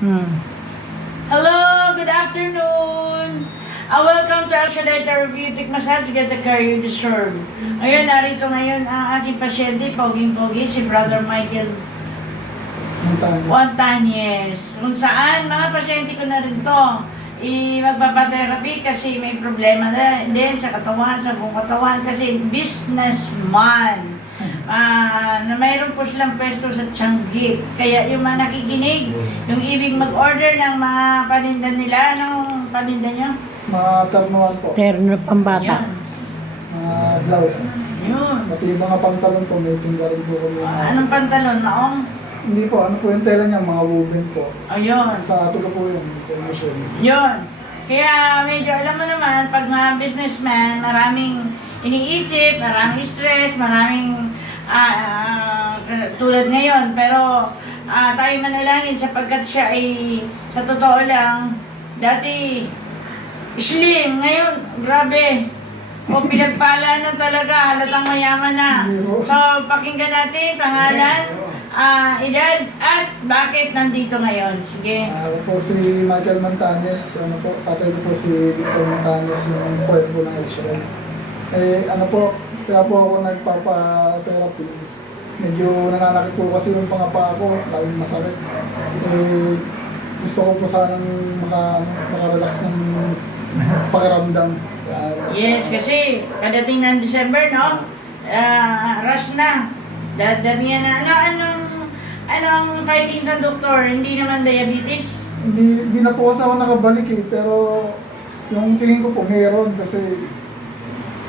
Hello, good afternoon. Welcome to El Shaddai Therapeutic Massage. Get the care you deserve. Ngayon, narito ngayon ang aking pasyente, poging-pogi, si Brother Michael Montañez. Kung saan, mga pasyente ko na rin to, magpapatherapy kasi may problema na din sa katawan, sa buong katawan, kasi businessman. Na mayroon po silang pwesto sa Tianggit. Kaya yung mga nakikinig, yung ibig mag-order ng mga paninda nila, anong paninda nyo? Mga ternuan po. Terno pambata. Mga blouse. Yun. Pati yung mga pantalon po, may tingga rin po kami. Anong pantalon? Naong? Hindi po, ano po yung tela niya, mga woven po. Ayun. Sa ato ko po yun, kay Michelle. Yun. Kaya medyo alam mo naman, pag mga businessman, maraming iniisip, maraming stress, maraming tulad ngayon. Pero tayo manalangin sapagkat siya ay sa totoo lang, dati slim, ngayon grabe. O pinagpala na talaga, halatang mayaman na. So pakinggan natin pangalan, edad at bakit nandito ngayon. Sige. Ako po si Michael Montañez, ano po, tatay ko po si Victor Montañez, yung poet po ng El Shaddai. Ano po, kaya po ako nagpapa-therapy. Medyo nananakit po kasi yung pangapa ko, laging masakit. Gusto ko po sanang makarelax ng pakiramdam. Yes, kasi pagdating ng December, no? Rush na. Dadamihan na. Anong finding ng doktor? Hindi naman diabetes? Hindi na po kasi ako nakabalik pero yung tingin ko po meron kasi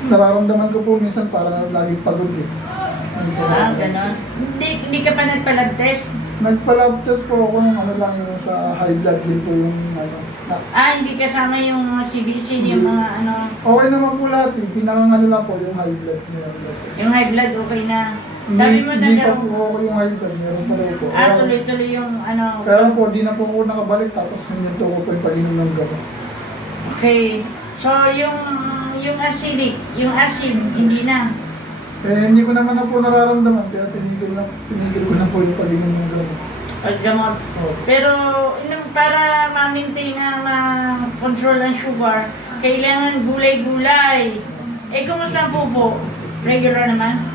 nararamdaman ko po minsan para lagi pagod Ganon. Hindi ka pa nagpa-lab test? Nagpa-lab test po ako ng lang yung sa high blood din po yung Hindi kasama yung CBC, yung mga Okay naman po lahat pinakang lang po yung high blood. Yung high blood, okay na. Sabi mo na hindi pa po ako yung high blood, meron pa rin po. tuloy-tuloy yung Kaya po, di na po ako nakabalik tapos hinanto ko po yung pag-inom ng gamot. Okay. So, yung acidic, yung acid, hindi na. Hindi ko naman na po nararamdaman kaya tinigil ko na po yung pag-inom ng gamot. Paggamot. Oh. Pero para ma-maintain na ma-control ang sugar, kailangan gulay-gulay. Kumusta ang pupo? Regular naman?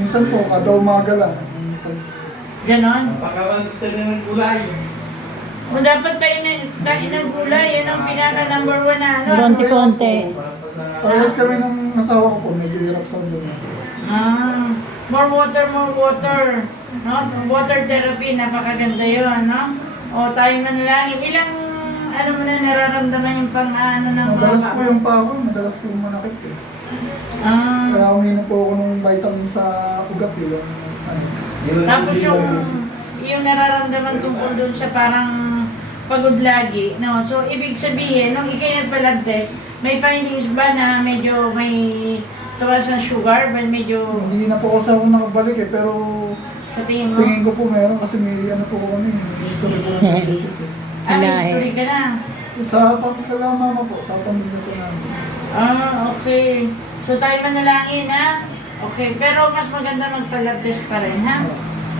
Minsan po, kada umaga lang. Ganon? Pagkakonsisten na ng gulay. Dapat kainin ng gulay. Yan ang pinaka-number 1 na Konti-konti. Parehas kami ng asawa ko po, medyo hirap sa doon. More water, more water. No? Water therapy, napakaganda yun, no? O tayo manalangin. Ilang, mo na nararamdaman yung ng Madalas po yung pako, madalas po yung manakit eh. Kaya uminom po ako ng vitamin sa ugat eh. Tapos yung nararamdaman tungkol doon sa parang pagod lagi, no? So, ibig sabihin, nung ikay nagpa-lab test, may findings ba na medyo may tuwas ng sugar? Ba medyo Hindi na po kasi ako nakabalik eh, pero sa tingin mo? tingin ko po meron kasi may po kami, may history po ng diabetes eh. History ka na. Sa pagkakala mama po, sa pamilya ko namin. Okay. So, tayo manalangin, ha? Okay, pero mas maganda magpa-lab test pa rin, ha?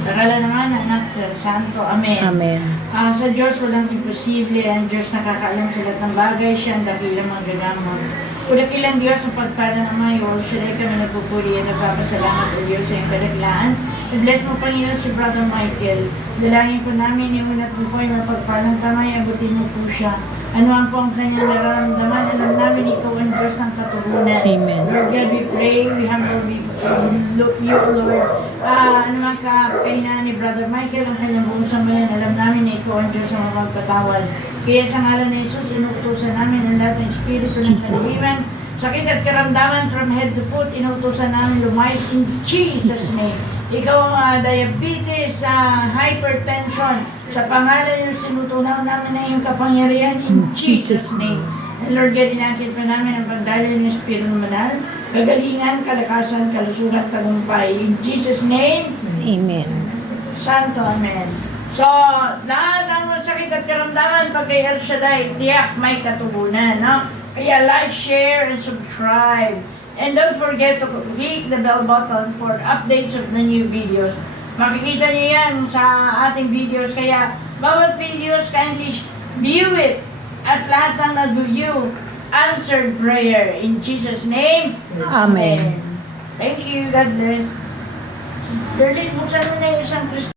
Tagala naman, anak, Pero Santo. Amen. Amen. Sa Diyos, walang imposible. Ang Diyos nakakaalam sa lahat ng bagay. Siya ang dakilang magagamot. Dakilang Diyos, ang pagpada ng mga Diyos, sila kami nagpupuri at nagpapasalamat o Diyos sa iyong kadaglaan. I-bless mo, Panginoon, si Brother Michael. Dalangin po namin, iunat mo po yung mapagpalang kamay, abutin mo po siya. Ano ang po ang kanyang nararamdaman, alam namin ikaw ang Diyos ng katurunan. Amen. Lord God, we pray, we humble before you, Lord. Ano man kahinaan ni Brother Michael, ang kanyang buong sambayan, alam namin na ikaw ang Diyos ang magpatawad. Kaya sa ngalan ni Jesus, inuutosan namin ang lahat ng Espiritu ng kalimitan, sakit at karamdaman from head to foot, inuutosan namin lumayas in Jesus' name. Ikaw ang diabetes, hypertension, sa pangalan yung sinutunaw namin na iyong kapangyarihan in Jesus' name. And Lord God, inakit pa namin ang pagdalo ng Espiritu Manal, kagalingan, kalakasan, kalusugan, tagumpay. In Jesus' name, Amen. Santo, Amen. So, lahat ng sakit at karamdaman pag kay El Shaddai, tiyak may katugunan, no? Kaya like, share, and subscribe. And don't forget to click the bell button for updates of the new videos. Makikita nyo yan sa ating videos, kaya bawat videos, kindly view it. At lahat ng nag-view, answered prayer. In Jesus' name, Amen. Thank you. God bless. Darling, buksan mo na yung isang Kristo.